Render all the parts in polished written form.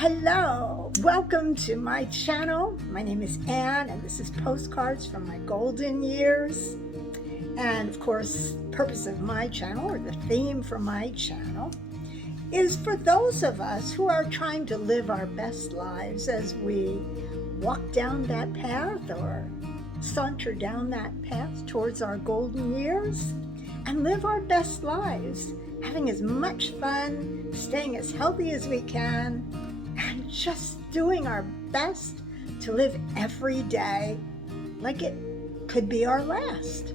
Hello, welcome to my channel. My name is Anne and this is Postcards from My Golden Years. And of course, the purpose of my channel, or the theme for my channel, is for those of us who are trying to live our best lives as we walk down that path or saunter down that path towards our golden years and live our best lives, having as much fun, staying as healthy as we can, and just doing our best to live every day like it could be our last.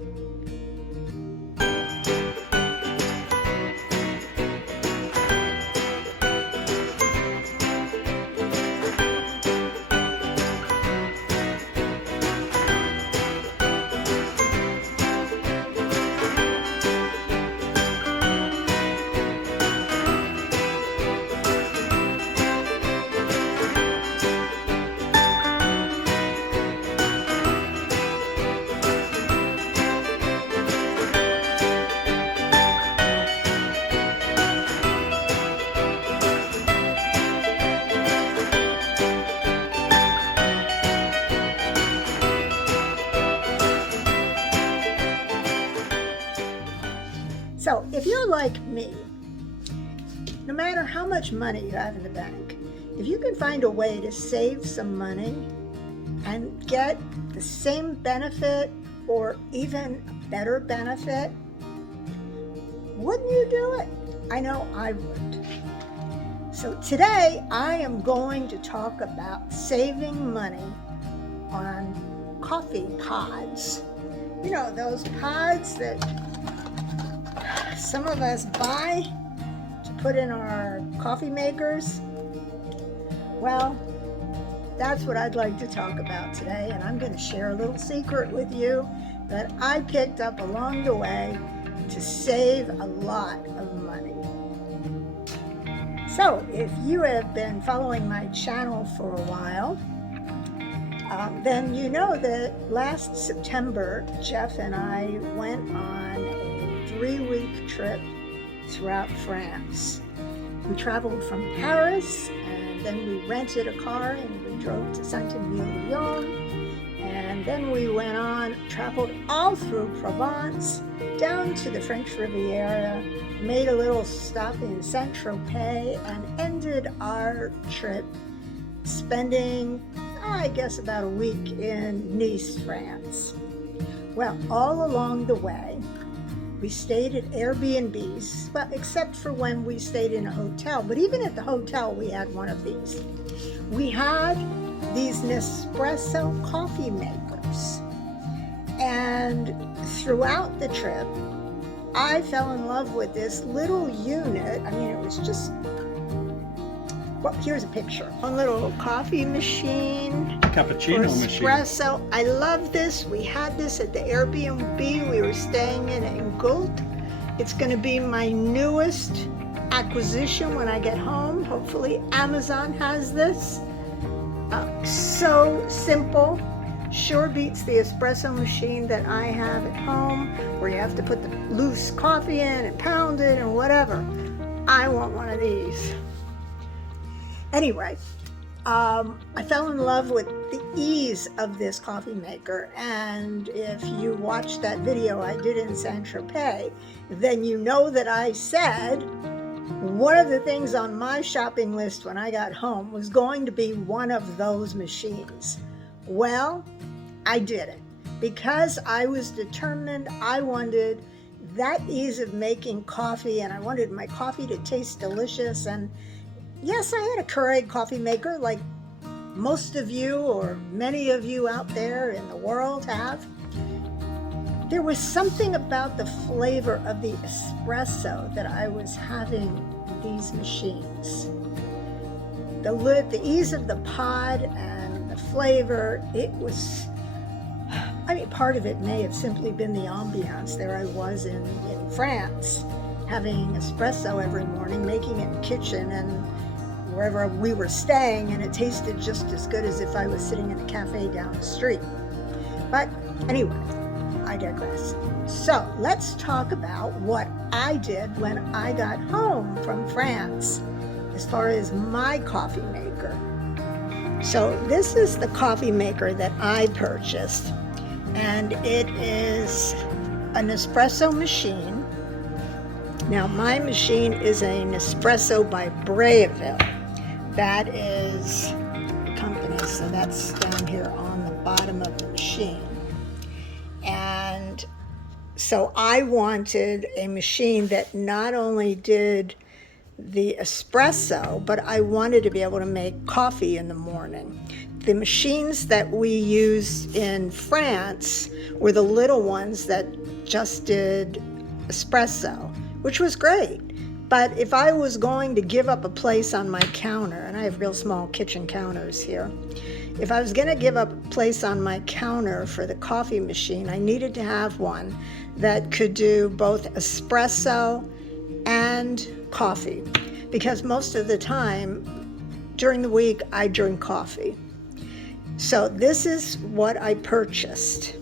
So if you're like me, no matter how much money you have in the bank, if you can find a way to save some money and get the same benefit or even a better benefit, wouldn't you do it? I know I would. So today I am going to talk about saving money on coffee pods. You know, those pods that some of us buy to put in our coffee makers. Well, that's what I'd like to talk about today, and I'm going to share a little secret with you that I picked up along the way to save a lot of money. So if you have been following my channel for a while, then you know that last September, Jeff and I went on a 3-week trip throughout France. We traveled from Paris, and then we rented a car and we drove to Saint-Emilion, and then we went on, traveled all through Provence, down to the French Riviera, made a little stop in Saint-Tropez, and ended our trip spending, I guess, about a week in Nice, France. Well, all along the way, we stayed at Airbnbs, well, except for when we stayed in a hotel. But even at the hotel, we had one of these. We had these Nespresso coffee makers. And throughout the trip, I fell in love with this little unit. I mean, it was just, well, here's a picture. One little coffee machine. Cappuccino machine. Espresso. I love this. We had this at the Airbnb we were staying in Gult. It's going to be my newest acquisition when I get home. Hopefully Amazon has this. So simple. Sure beats the espresso machine that I have at home, where you have to put the loose coffee in and pound it and whatever. I want one of these. Anyway, I fell in love with the ease of this coffee maker, and if you watched that video I did in Saint-Tropez, then you know that I said one of the things on my shopping list when I got home was going to be one of those machines. Well, I did it because I was determined. I wanted that ease of making coffee, and I wanted my coffee to taste delicious. And yes, I had a Keurig coffee maker like most of you or many of you out there in the world have. There was something about the flavor of the espresso that I was having in these machines. The ease of the pod and the flavor, it was, I mean, part of it may have simply been the ambiance. There I was in France, having espresso every morning, making it in the kitchen and wherever we were staying, and it tasted just as good as if I was sitting in a cafe down the street. But anyway, I digress. So let's talk about what I did when I got home from France. as far as my coffee maker. So this is the coffee maker that I purchased, and it is a Nespresso machine. Now my machine is a Nespresso by Breville. That is the company, so that's down here on the bottom of the machine. And so I wanted a machine that not only did the espresso, but I wanted to be able to make coffee in the morning. The machines that we used in France were the little ones that just did espresso, which was great. But if I was going to give up a place on my counter, and I have real small kitchen counters here, if I was going to give up a place on my counter for the coffee machine, I needed to have one that could do both espresso and coffee, because most of the time during the week I drink coffee. So this is what I purchased.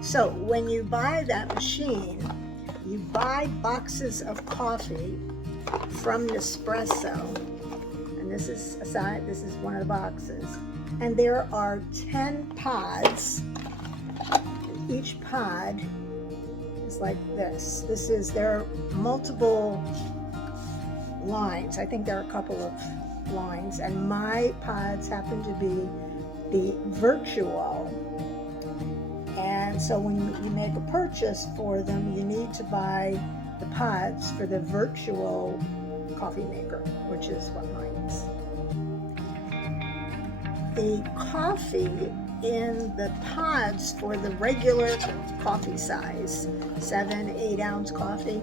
So when you buy that machine, you buy boxes of coffee from Nespresso, and this is one of the boxes, and there are 10 pods. Each pod is like this. There are multiple lines. I think there are a couple of lines, and my pods happen to be the Virtual. And so when you make a purchase for them, you need to buy the pods for the Virtual coffee maker, which is what mine is. The coffee in the pods for the regular coffee size, 7-8 ounce coffee,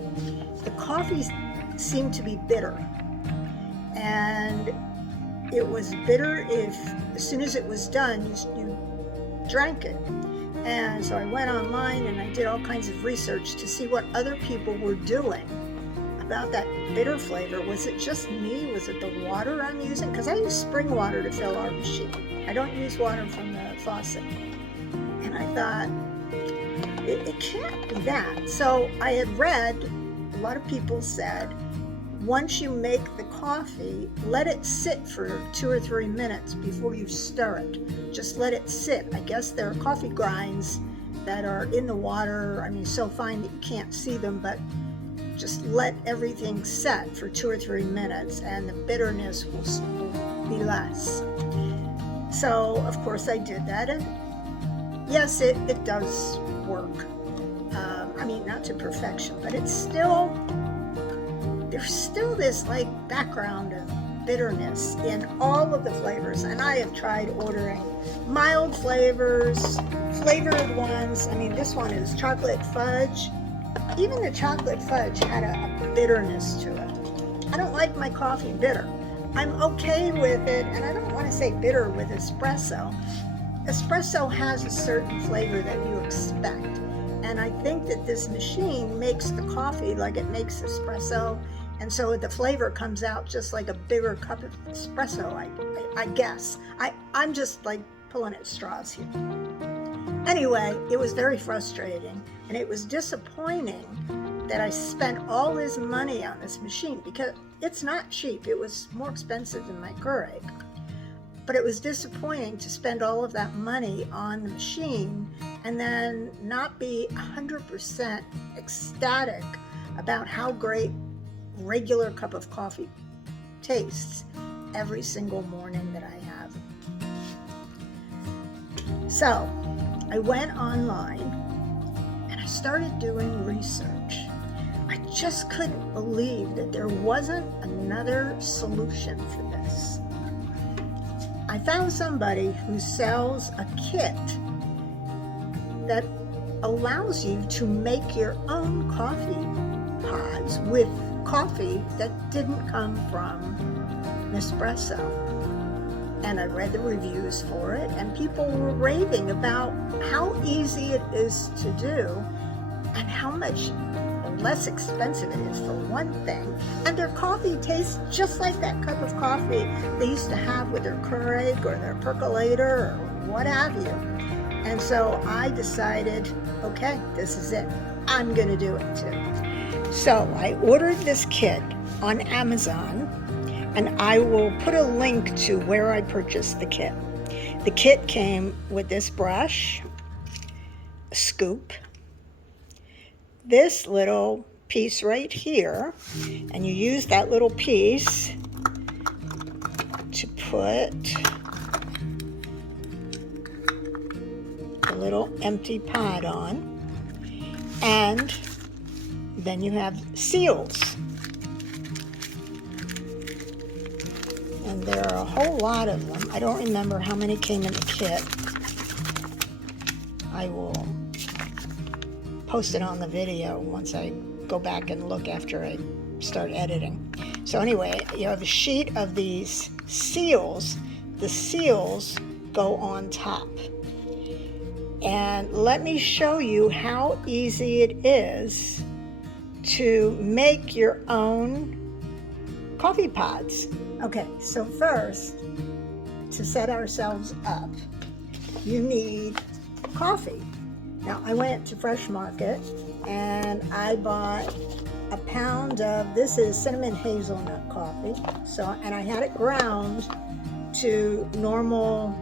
the coffees seemed to be bitter. And it was bitter if, as soon as it was done, you drank it. And so I went online and I did all kinds of research to see what other people were doing about that bitter flavor. Was it just me? Was it the water I'm using? Because I use spring water to fill our machine. I don't use water from the faucet. And I thought, it can't be that. So I had read, a lot of people said, once you make the coffee, let it sit for 2 or 3 minutes before you stir it. Just let it sit. I guess there are coffee grinds that are in the water, so fine that you can't see them, but just let everything set for 2 or 3 minutes and the bitterness will be less. So, of course, I did that, and yes, it does work. Not to perfection, but there's still this background of bitterness in all of the flavors, and I have tried ordering mild flavors, flavored ones. This one is chocolate fudge. Even the chocolate fudge had a bitterness to it. I don't like my coffee bitter. I'm okay with it, and I don't want to say bitter with espresso. Espresso has a certain flavor that you expect, and I think that this machine makes the coffee like it makes espresso, and so the flavor comes out just like a bigger cup of espresso, I guess. I'm just pulling at straws here. Anyway, it was very frustrating, and it was disappointing that I spent all this money on this machine, because it's not cheap. It was more expensive than my Keurig. But it was disappointing to spend all of that money on the machine and then not be 100% ecstatic about how great regular cup of coffee tastes every single morning that I have. So I went online and I started doing research. I just couldn't believe that there wasn't another solution for this. I found somebody who sells a kit that allows you to make your own coffee pods with coffee that didn't come from Nespresso. And I read the reviews for it, and people were raving about how easy it is to do and how much less expensive it is, for one thing. And their coffee tastes just like that cup of coffee they used to have with their Keurig or their percolator or what have you. And so I decided, okay, this is it. I'm going to do it too. So I ordered this kit on Amazon, and I will put a link to where I purchased the kit. The kit came with this brush, a scoop, this little piece right here, and you use that little piece to put the little empty pod on, and then you have seals. And there are a whole lot of them. I don't remember how many came in the kit. I will post it on the video once I go back and look after I start editing. So anyway, you have a sheet of these seals. The seals go on top. And let me show you how easy it is to make your own coffee pods. Okay, so first, to set ourselves up, you need coffee. Now, I went to Fresh Market and I bought a pound of, this is cinnamon hazelnut coffee. And I had it ground to normal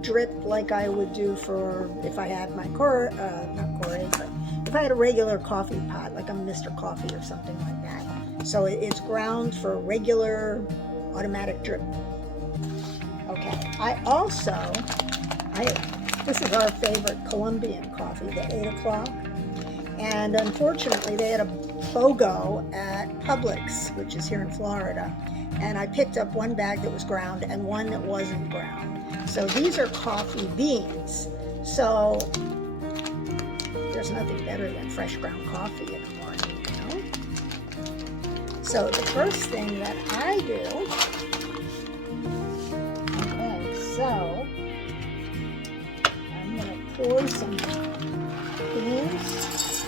drip like I would do for if I had my not Keurig, but if I had a regular coffee pot, like a Mr. Coffee or something like that. So it's ground for regular automatic drip. Okay, this is our favorite Colombian coffee, the 8 o'clock. And unfortunately, they had a BOGO at Publix, which is here in Florida. And I picked up one bag that was ground and one that wasn't ground. So these are coffee beans. So there's nothing better than fresh ground coffee in the morning, you know? So the first thing that I do, okay, so I'm going to pour some beans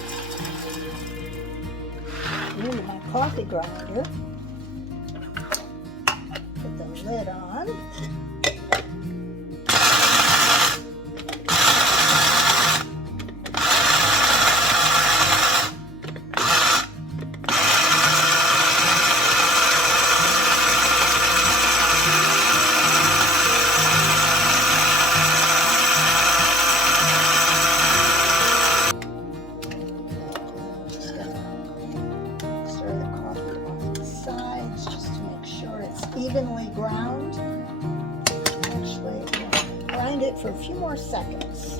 into my coffee grinder, put the lid on, evenly ground. Actually, grind it for a few more seconds.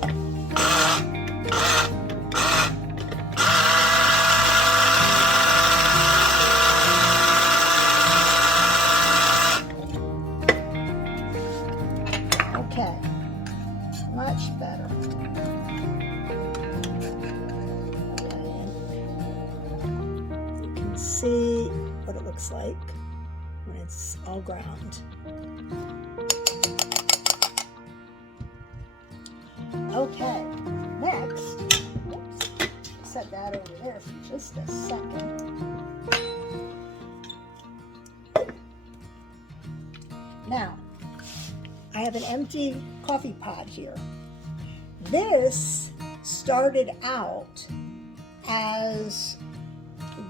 Okay, much better. You can see what it looks like when it's all ground. Okay, next, set that over there for just a second. Now, I have an empty coffee pot here. This started out as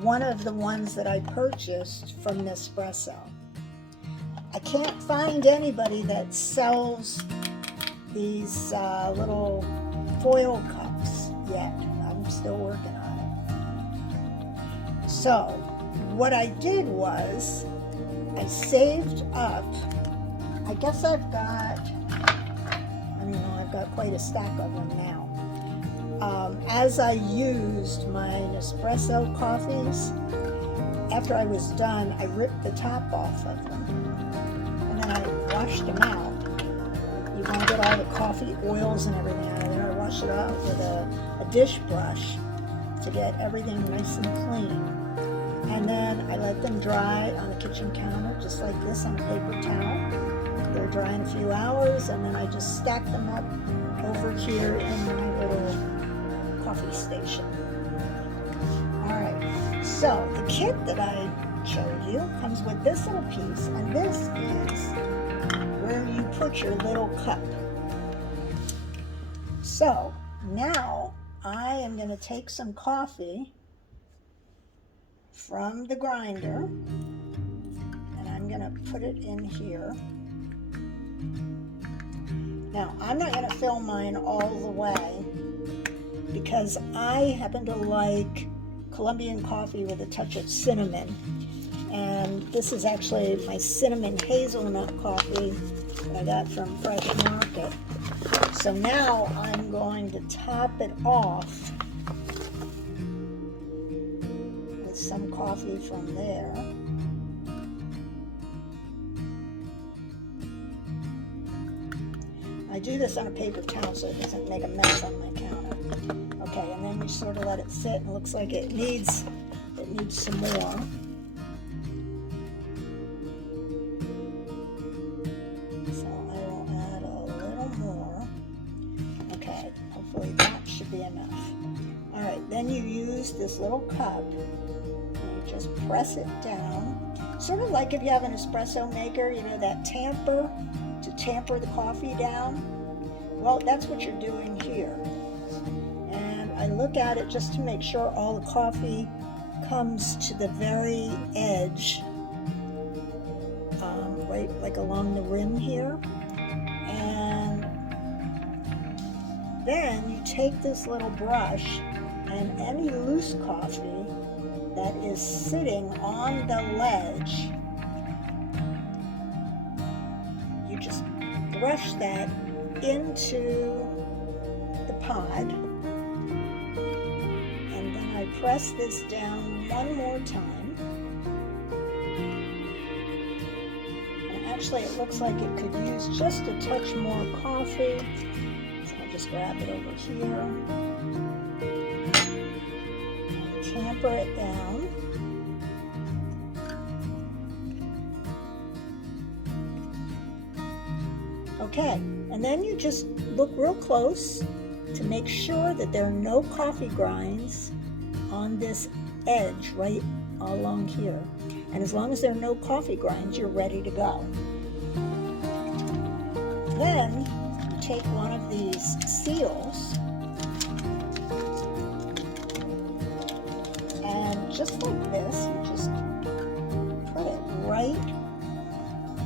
one of the ones that I purchased from Nespresso. I can't find anybody that sells these little foil cups yet. I'm still working on it. So what I did was I saved up, I guess I've got quite a stack of them now. As I used my Nespresso coffees, after I was done, I ripped the top off of them and then I washed them out. You want to get all the coffee oils and everything out of there. I washed it out with a dish brush to get everything nice and clean. And then I let them dry on the kitchen counter, just like this, on a paper towel. They're dry in a few hours, and then I just stack them up over here in my little coffee station. All right, so the kit that I showed you comes with this little piece, and this is where you put your little cup. So now I am going to take some coffee from the grinder, and I'm going to put it in here. Now, I'm not going to fill mine all the way because I happen to like Colombian coffee with a touch of cinnamon. And this is actually my cinnamon hazelnut coffee that I got from Fresh Market. So now I'm going to top it off with some coffee from there. I do this on a paper towel so it doesn't make a mess on my counter. Okay, and then you sort of let it sit, and it looks like it needs some more. So I will add a little more. Okay, hopefully that should be enough. All right, then you use this little cup and you just press it down. Sort of like if you have an espresso maker, you know, that tamper to tamper the coffee down. Well, that's what you're doing here. And I look at it just to make sure all the coffee comes to the very edge, right like along the rim here. And then you take this little brush, and any loose coffee that is sitting on the ledge, you just brush that into the pod. And then I press this down one more time. And actually it looks like it could use just a touch more coffee. So I'll just grab it over here. And tamper it down. Okay, and then you just look real close to make sure that there are no coffee grinds on this edge right along here. And as long as there are no coffee grinds, you're ready to go. Then you take one of these seals and just like this, you just put it right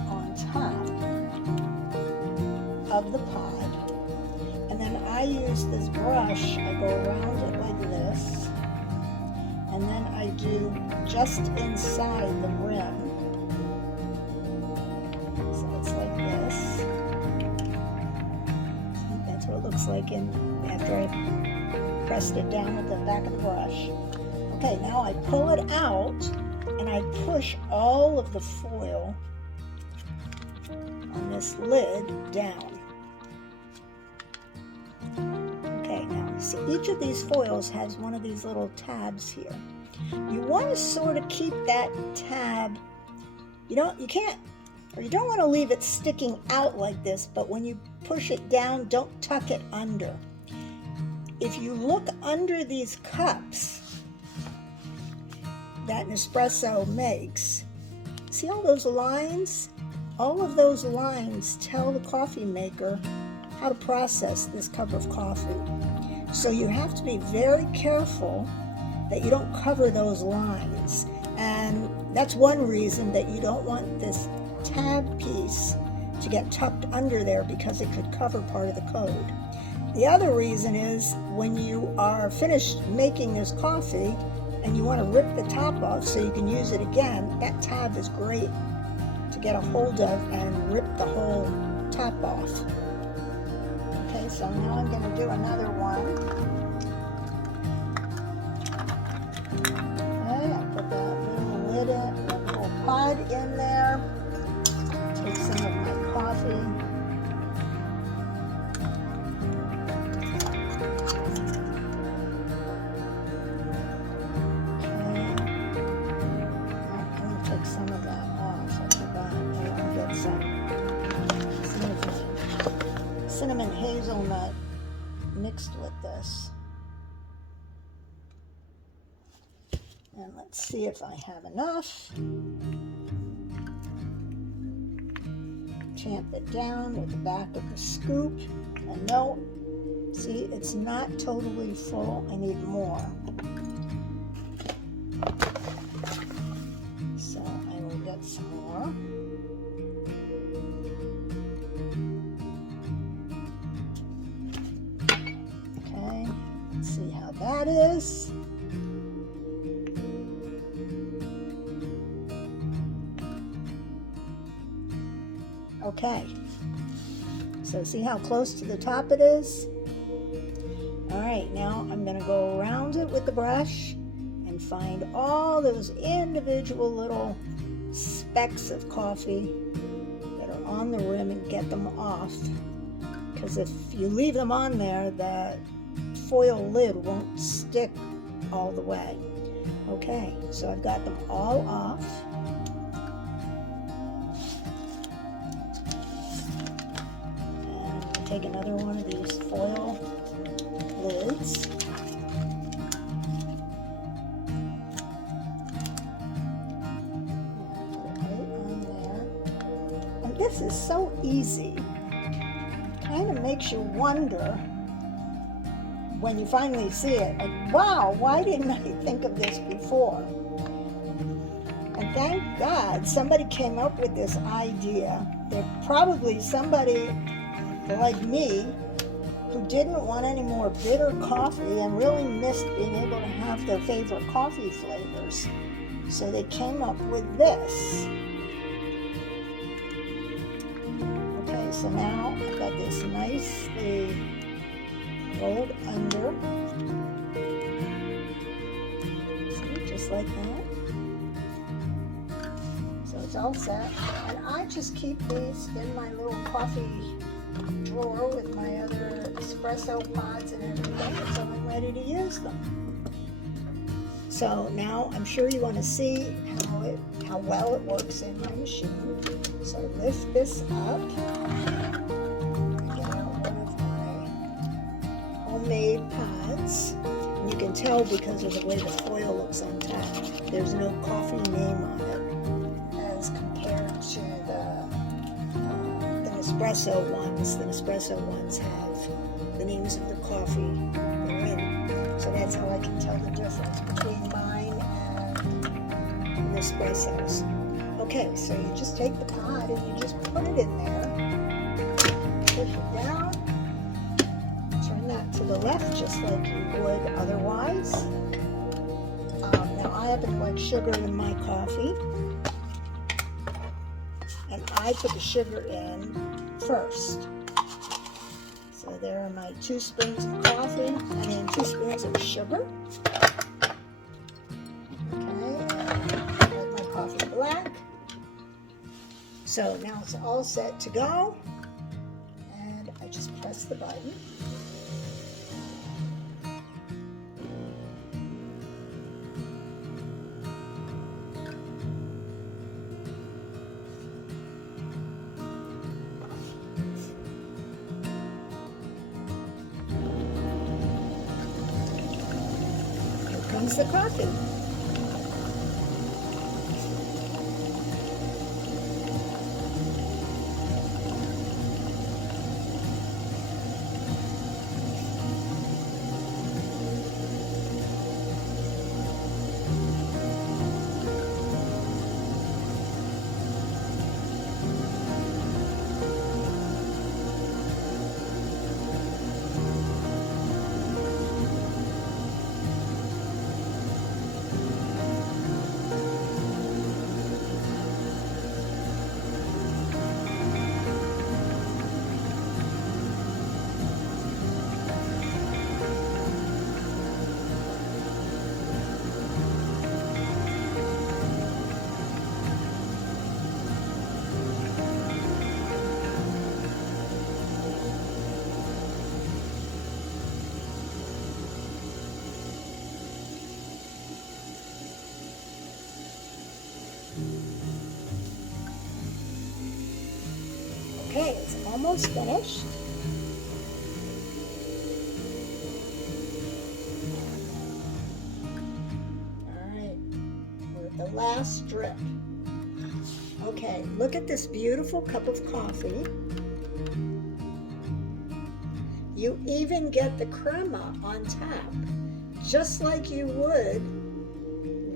on top of the pod. And then I use this brush, I go around it like this, and then I do just inside the rim. So it's like this. That's what it looks like after I pressed it down with the back of the brush. Okay, now I pull it out and I push all of the foil on this lid down. Okay, now see, each of these foils has one of these little tabs here. You want to sort of keep that tab, you don't want to leave it sticking out like this, but when you push it down, don't tuck it under. If you look under these cups that Nespresso makes, see all those lines? All of those lines tell the coffee maker how to process this cup of coffee. So you have to be very careful that you don't cover those lines. And that's one reason that you don't want this tab piece to get tucked under there, because it could cover part of the code. The other reason is when you are finished making this coffee and you want to rip the top off so you can use it again, that tab is great to get a hold of and rip the whole top off. Okay, so now I'm going to do another one. Okay, I'll put that little lid in, that little pod in there. Take some of my coffee. Some of that off. I forgot. I'll get some cinnamon hazelnut mixed with this. And let's see if I have enough. Tamp it down with the back of the scoop. And no, see, it's not totally full. I need more. add some more. Okay, let's see how that is. Okay, so see how close to the top it is? All right, now I'm going to go around it with the brush and find all those individual little specks of coffee that are on the rim and get them off. Because if you leave them on there, the foil lid won't stick all the way. Okay, so I've got them all off. And take another one of these foil lids. This is so easy. Kind of makes you wonder when you finally see it, like, wow, why didn't I think of this before? And thank God somebody came up with this idea. There's probably somebody like me who didn't want any more bitter coffee and really missed being able to have their favorite coffee flavors. So they came up with this. So now I've got this nicely rolled under. See, just like that. So it's all set. And I just keep these in my little coffee drawer with my other espresso pods and everything until I'm ready to use them. So now I'm sure you want to see how well it works in my machine. So I lift this up. Made pods. And you can tell because of the way the foil looks on top. There's no coffee name on it as compared to the Nespresso ones. The Nespresso ones have the names of the coffee they're in. So that's how I can tell the difference between mine and Nespresso's. Okay, so you just take the pod and you just put it in there, push it down, to the left just like you would otherwise. Now I happen to like sugar in my coffee, and I put the sugar in first. So there are my 2 spoons of coffee, 2 spoons of sugar. Okay, and I like my coffee black. So now it's all set to go, and I just press the button. Comes the coffee. Okay, it's almost finished. All right, we're at the last drip. Okay, look at this beautiful cup of coffee. You even get the crema on top, just like you would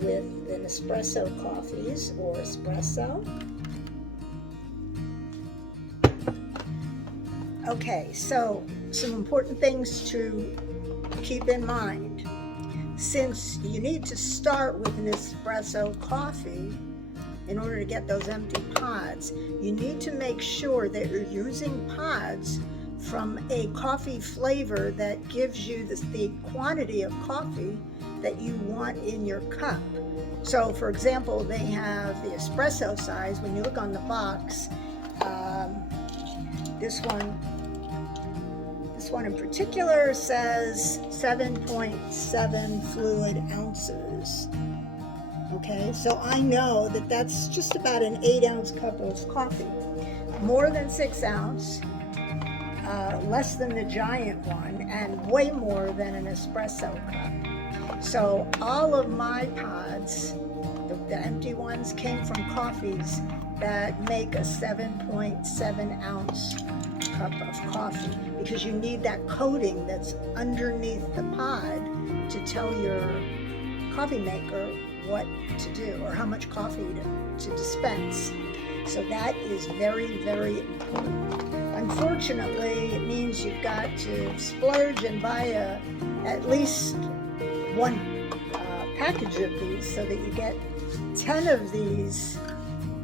with the Nespresso coffees, or espresso. Okay, so some important things to keep in mind. Since you need to start with an espresso coffee in order to get those empty pods, you need to make sure that you're using pods from a coffee flavor that gives you the quantity of coffee that you want in your cup. So for example, they have the espresso size. When you look on the box, this one in particular says 7.7 fluid ounces. Okay, so I know that that's just about an 8-ounce cup of coffee. More than 6 ounce, less than the giant one, and way more than an espresso cup. So all of my pods, the empty ones, came from coffees that make a 7.7 ounce cup of coffee, because you need that coating that's underneath the pod to tell your coffee maker what to do or how much coffee to dispense. So that is very, very important. Unfortunately, it means you've got to splurge and buy at least one package of these, so that you get 10 of these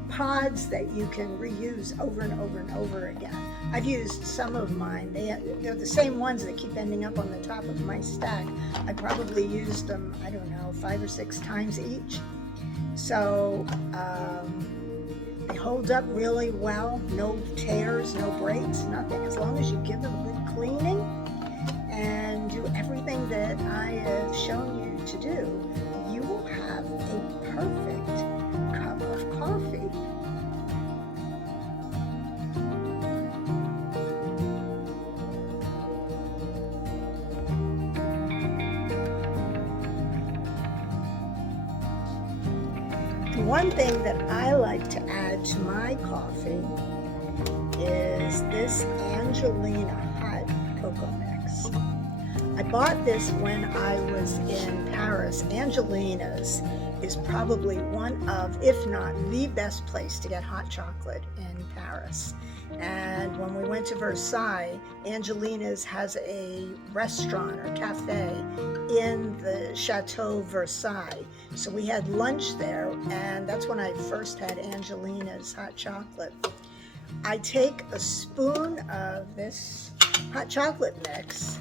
pods that you can reuse over and over and over again. I've used some of mine. They're the same ones that keep ending up on the top of my stack. I probably used them, I don't know, 5 or 6 times each. So they hold up really well. No tears, no breaks, nothing. As long as you give them good cleaning and do everything that I have shown you to do, you will have a perfect cup of coffee. One thing that I like to add to my coffee is this Angelina hot cocoa mix. I bought this when I was in Paris. Angelina's is probably one of, if not the best place to get hot chocolate in Paris. And when we went to Versailles, Angelina's has a restaurant or cafe in the Chateau Versailles. So we had lunch there, and that's when I first had Angelina's hot chocolate. I take a spoon of this hot chocolate mix,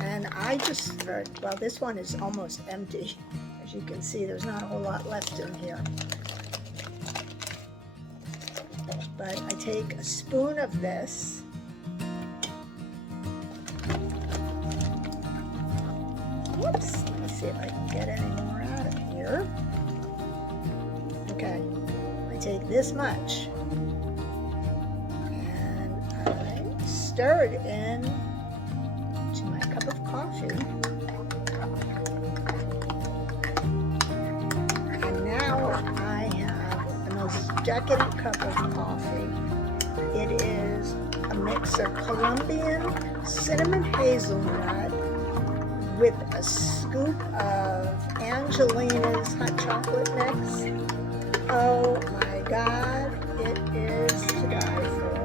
and I just, well, this one is almost empty. As you can see, there's not a whole lot left in here. But I take a spoon of this, whoops, let me see if I can get any more out of here. Okay, I take this much, and I stir it in to my cup of coffee. And now I have the most decadent cup of coffee. It is a mix of Colombian cinnamon hazelnut with a scoop of Angelina's hot chocolate mix. Oh my God, it is to die for.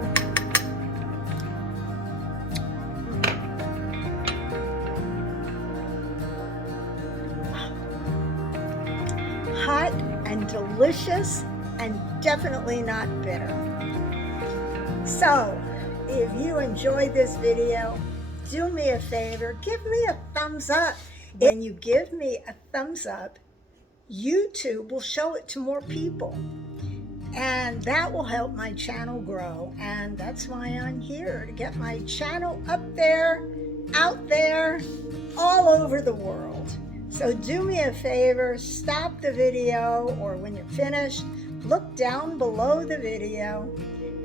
Hot and delicious, and definitely not bitter. So, if you enjoyed this video, do me a favor, give me a thumbs up. When you give me a thumbs up, YouTube will show it to more people, and that will help my channel grow. And that's why I'm here, to get my channel up there, out there, all over the world. So do me a favor, stop the video, or when you're finished, look down below the video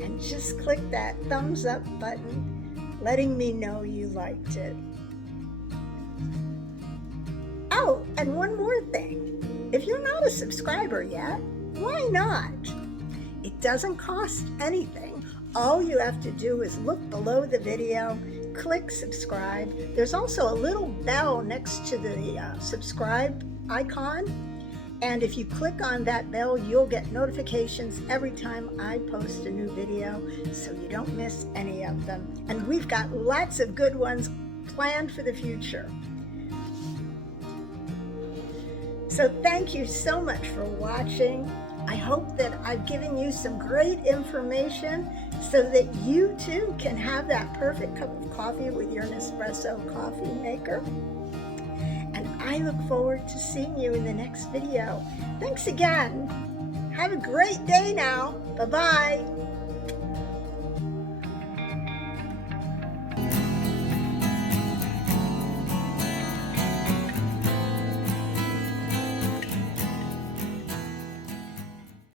and just click that thumbs up button, letting me know you liked it. Oh, and one more thing. If you're not a subscriber yet, why not? It doesn't cost anything. All you have to do is look below the video, click subscribe. There's also a little bell next to the subscribe icon. And if you click on that bell, you'll get notifications every time I post a new video, so you don't miss any of them. And we've got lots of good ones planned for the future. So thank you so much for watching. I hope that I've given you some great information so that you too can have that perfect cup of coffee with your Nespresso coffee maker. And I look forward to seeing you in the next video. Thanks again. Have a great day now. Bye-bye.